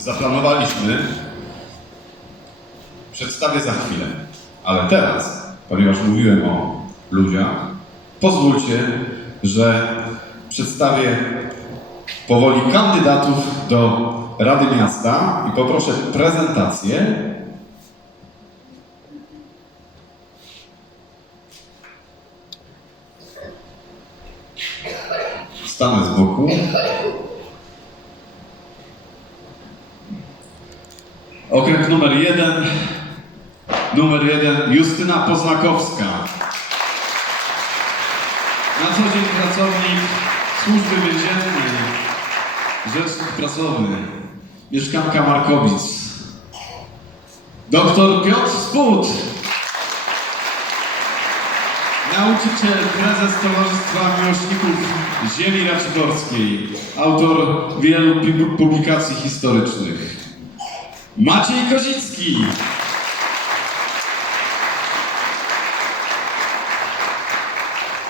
zaplanowaliśmy, przedstawię za chwilę. Ale teraz, ponieważ mówiłem o ludziach, pozwólcie, że przedstawię powoli kandydatów do Rady Miasta i poproszę prezentację. Stanę z boku. Okręg numer jeden. Numer jeden Justyna Poznakowska. Na co dzień pracownik służby więziennej, rzecznik prasowy, mieszkanka Markowic. Doktor Piotr Spód. Nauczyciel, prezes Towarzystwa Miłośników Ziemi Raciborskiej, autor wielu publikacji historycznych. Maciej Kozicki.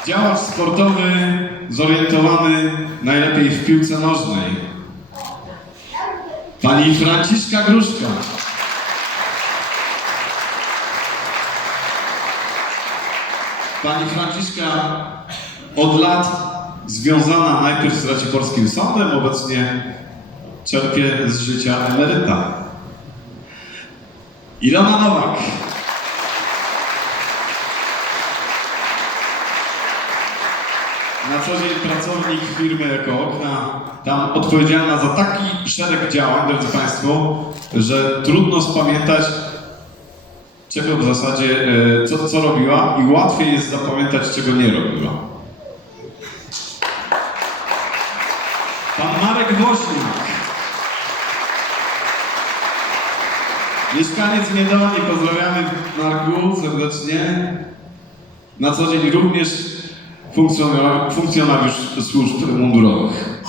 Działacz sportowy, zorientowany najlepiej w piłce nożnej. Pani Franciszka Gruszka. Pani Franciszka od lat związana najpierw z Raciborskim Sądem, obecnie czerpie z życia emeryta. Ilona Nowak. Na co dzień pracownik firmy Eko Okna, tam odpowiedzialna za taki szereg działań, drodzy Państwo, że trudno spamiętać, czego w zasadzie, e, co, co robiła i łatwiej jest zapamiętać, czego nie robiła. Pan Marek Woźniak. Mieszkaniec Niedoli, pozdrawiamy Marku serdecznie. Na co dzień również funkcjonar- funkcjonariusz służb mundurowych.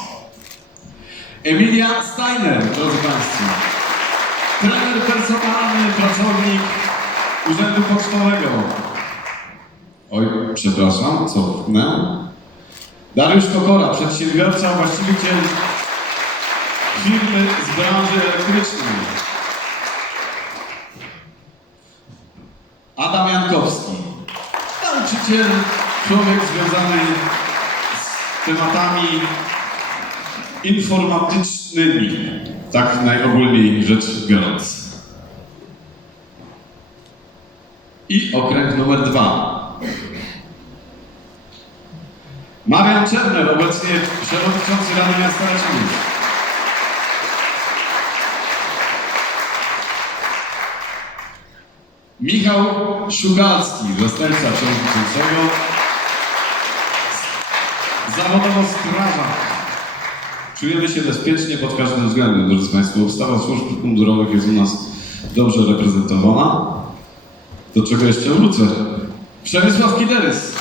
Emilia Steiner, drodzy Państwo. Trener personalny, pracownik Urzędu Pocztowego. Oj, przepraszam, cofnę. Dariusz Kokora, przedsiębiorca, właściciel firmy z branży elektrycznej. Nauczyciel, człowiek związany z tematami informatycznymi, tak najogólniej rzecz biorąc. I okręg numer dwa. Marian Czerner, obecnie przewodniczący Rady Miasta Raciborza. Michał Szugalski, zastępca przewodniczącego. Zawodowo strażak. Czujemy się bezpiecznie pod każdym względem, drodzy Państwo. Ustawa służb mundurowych jest u nas dobrze reprezentowana. Do czego jeszcze wrócę? Przemysław Kiderys.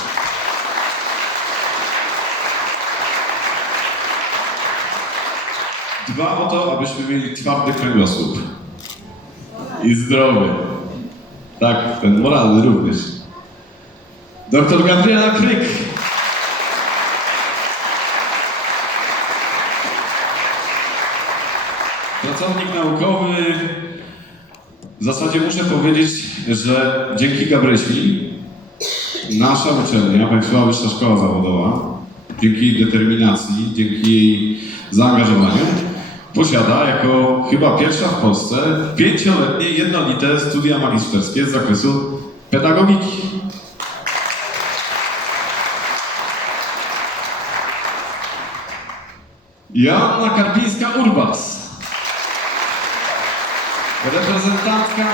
Dba o to, abyśmy mieli twardy kręgosłup. I zdrowy. Tak, ten moralny również. Doktor Gabriela Kryk. Pracownik naukowy. W zasadzie muszę powiedzieć, że dzięki Gabrysi nasza uczelnia, Państwowa Wyższa Szkoła Zawodowa, dzięki jej determinacji, dzięki jej zaangażowaniu, posiada jako chyba pierwsza w Polsce pięcioletnie jednolite studia magisterskie z zakresu pedagogiki. Joanna Karpińska-Urbas. Reprezentantka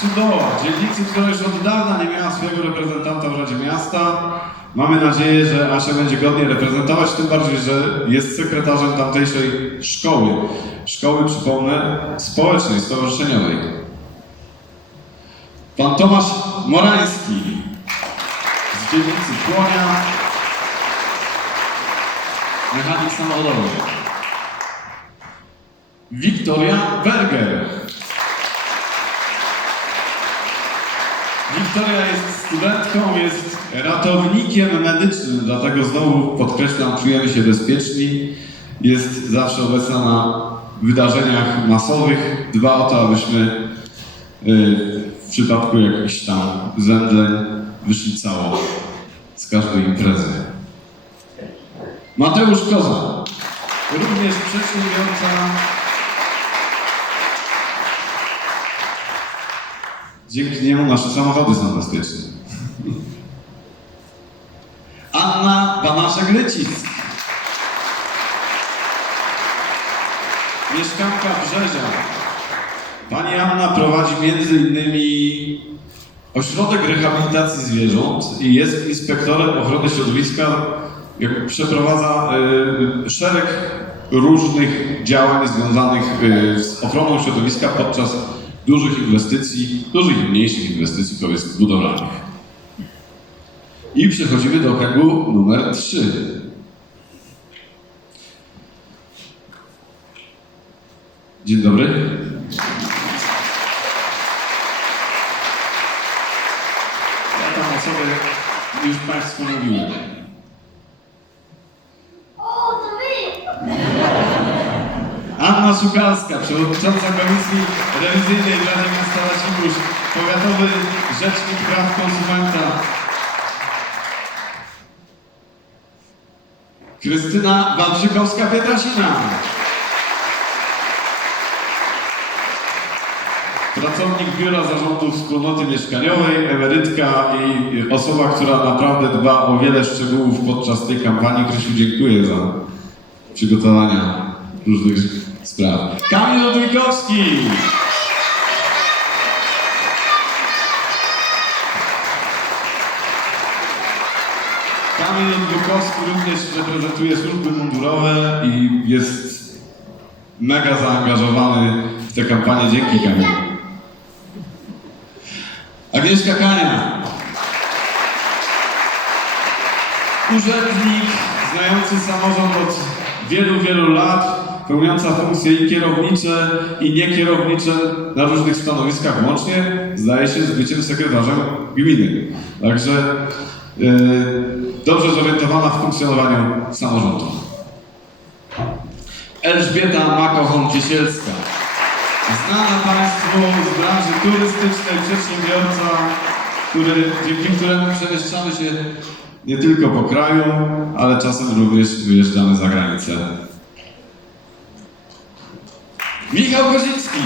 Sudoła, dzielnicy, która już od dawna nie miała swojego reprezentanta w Radzie Miasta. Mamy nadzieję, że Asia będzie godnie reprezentować, tym bardziej, że jest sekretarzem tamtejszej szkoły. Szkoły, przypomnę, społecznej, stowarzyszeniowej. Pan Tomasz Morański z dzielnicy Płonia, mechanik samochodowy. Wiktoria Berger. Wiktoria jest studentką, jest ratownikiem medycznym, dlatego znowu podkreślam, czujemy się bezpieczni. Jest zawsze obecna na wydarzeniach masowych dba o to, abyśmy y, w przypadku jakichś tam zemdleń wyszli cało z każdej imprezy. Mateusz Koza, również przedsiębiorca. Dzięki niemu nasze samochody są bezpieczne. Anna Banaszek-Lecic. Mieszkanka Brzezia. Pani Anna prowadzi między innymi ośrodek rehabilitacji zwierząt i jest inspektorem ochrony środowiska. Przeprowadza y, szereg różnych działań związanych y, z ochroną środowiska podczas dużych inwestycji, dużych i mniejszych inwestycji, powiedzmy, budowlanych. I przechodzimy do okręgu numer 3. Dzień dobry. Ja tam osobę już Państwu mówiłem. O, to wy! Anna Szukalska, przewodnicząca Komisji Rewizyjnej w Radzie Miasta Racibórz, powiatowy rzecznik praw konsumenta. Krystyna Wawrzykowska-Pietrasina. Pracownik Biura Zarządu Wspólnoty Mieszkaniowej, emerytka i osoba, która naprawdę dba o wiele szczegółów podczas tej kampanii. Krysiu, dziękuję za przygotowania różnych spraw. Kamil Ludwikowski! Kamil Ludwikowski również reprezentuje służby mundurowe i jest mega zaangażowany w tę kampanię. Dzięki Kamil. Agnieszka Kania. Urzędnik znający samorząd od wielu, wielu lat, pełniąca funkcje i kierownicze, i niekierownicze na różnych stanowiskach, łącznie zdaje się z byciem sekretarzem gminy. Także yy, dobrze zorientowana w funkcjonowaniu samorządu. Elżbieta Makochon-Ciesielska. Znana Państwu z branży turystycznej, przedsiębiorca, który, dzięki któremu przemieszczamy się nie tylko po kraju, ale czasem również wyjeżdżamy za granicę. Michał Kozicki.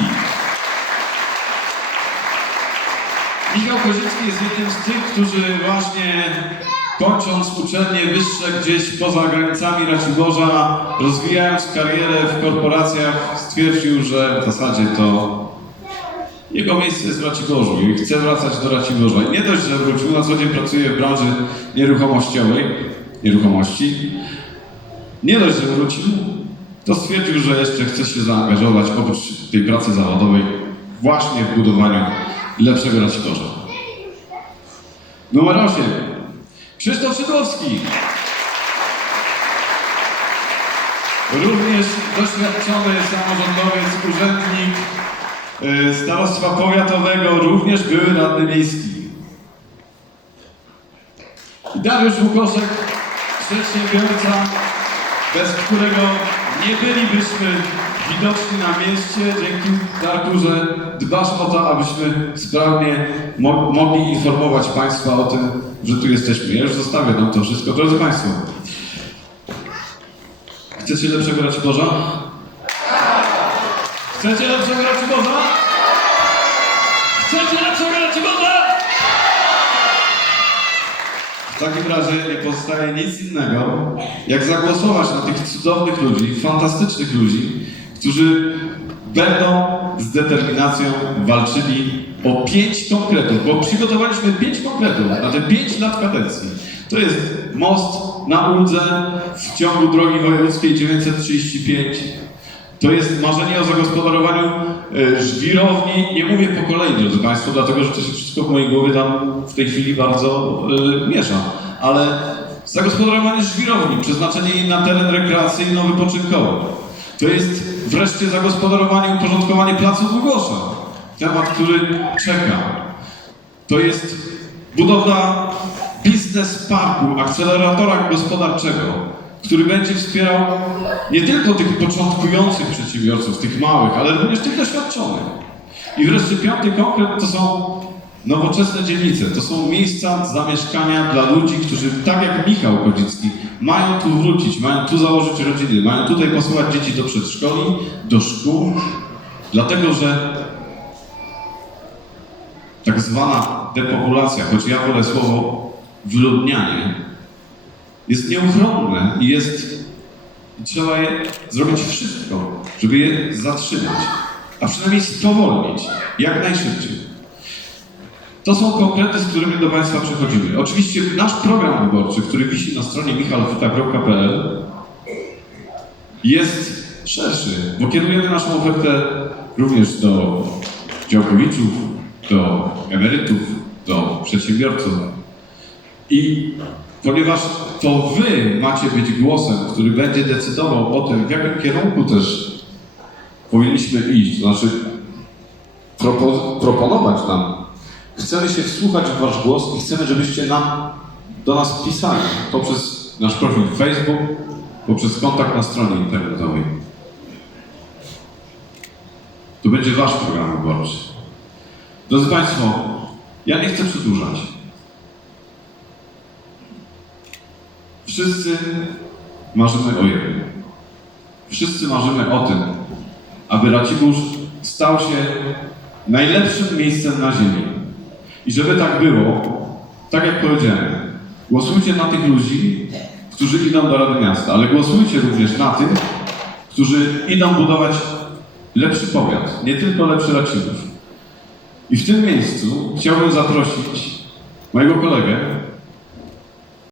Michał Kozicki jest jednym z tych, którzy właśnie kończąc uczelnie wyższe gdzieś poza granicami Raciborza, rozwijając karierę w korporacjach, stwierdził, że w zasadzie to jego miejsce jest w Raciborzu i chce wracać do Raciborza. I nie dość, że wrócił, na co dzień pracuje w branży nieruchomościowej, nieruchomości. Nie dość, że wrócił, to stwierdził, że jeszcze chce się zaangażować oprócz tej pracy zawodowej właśnie w budowaniu lepszego Raciborza. Numer 8. Krzysztof Szydłowski. Również doświadczony samorządowiec, urzędnik y, starostwa powiatowego, również były radny miejski. I Dariusz Łukoszek, przedsiębiorca, bez którego nie bylibyśmy widoczni na mieście. Dzięki Darku, że dbasz o to, abyśmy sprawnie mo mogli informować Państwa o tym, że tu jesteśmy. Ja już zostawię nam to wszystko. Drodzy Państwo, chcecie lepszego Raciborza? Chcecie lepszego Raciborza? Chcecie lepszego Raciborza? W takim razie nie pozostaje nic innego, jak zagłosować na tych cudownych ludzi, fantastycznych ludzi, którzy będą z determinacją walczyli o pięć konkretów, bo przygotowaliśmy pięć konkretów na te pięć lat kadencji. To jest most na Uldze w ciągu drogi wojewódzkiej 935. To jest marzenie o zagospodarowaniu e, żwirowni. Nie mówię po kolei, drodzy Państwo, dlatego że to się wszystko w mojej głowie tam w tej chwili bardzo e, miesza. Ale zagospodarowanie żwirowni, przeznaczenie jej na teren rekreacyjno-wypoczynkowy. To jest wreszcie zagospodarowanie uporządkowanie placu Długosza. Temat, który czeka. To jest budowa biznes parku, akceleratora gospodarczego który będzie wspierał nie tylko tych początkujących przedsiębiorców, tych małych, ale również tych doświadczonych. I wreszcie piąty konkret to są nowoczesne dzielnice. To są miejsca zamieszkania dla ludzi, którzy, tak jak Michał Kodzicki, mają tu wrócić, mają tu założyć rodziny, mają tutaj posłać dzieci do przedszkoli, do szkół, dlatego że tak zwana depopulacja, choć ja wolę słowo wyludnianie, jest nieuchronne i jest i trzeba je zrobić wszystko, żeby je zatrzymać, a przynajmniej spowolnić jak najszybciej. To są konkrety, z którymi do Państwa przychodzimy. Oczywiście nasz program wyborczy, który wisi na stronie michalfuta.pl jest szerszy, bo kierujemy naszą ofertę również do działkowiczów, do emerytów, do przedsiębiorców. I ponieważ to Wy macie być głosem, który będzie decydował o tym, w jakim kierunku też powinniśmy iść, to znaczy propo, proponować nam. Chcemy się wsłuchać w Wasz głos i chcemy, żebyście nam, do nas pisali poprzez nasz profil Facebook, poprzez kontakt na stronie internetowej. To będzie Wasz program wyborczy. Drodzy Państwo, ja nie chcę przedłużać. Wszyscy marzymy o jednym. Wszyscy marzymy o tym, aby Racibórz stał się najlepszym miejscem na ziemi. I żeby tak było, tak jak powiedziałem, głosujcie na tych ludzi, którzy idą do Rady Miasta, ale głosujcie również na tych, którzy idą budować lepszy powiat, nie tylko lepszy Racibórz. I w tym miejscu chciałbym zaprosić mojego kolegę,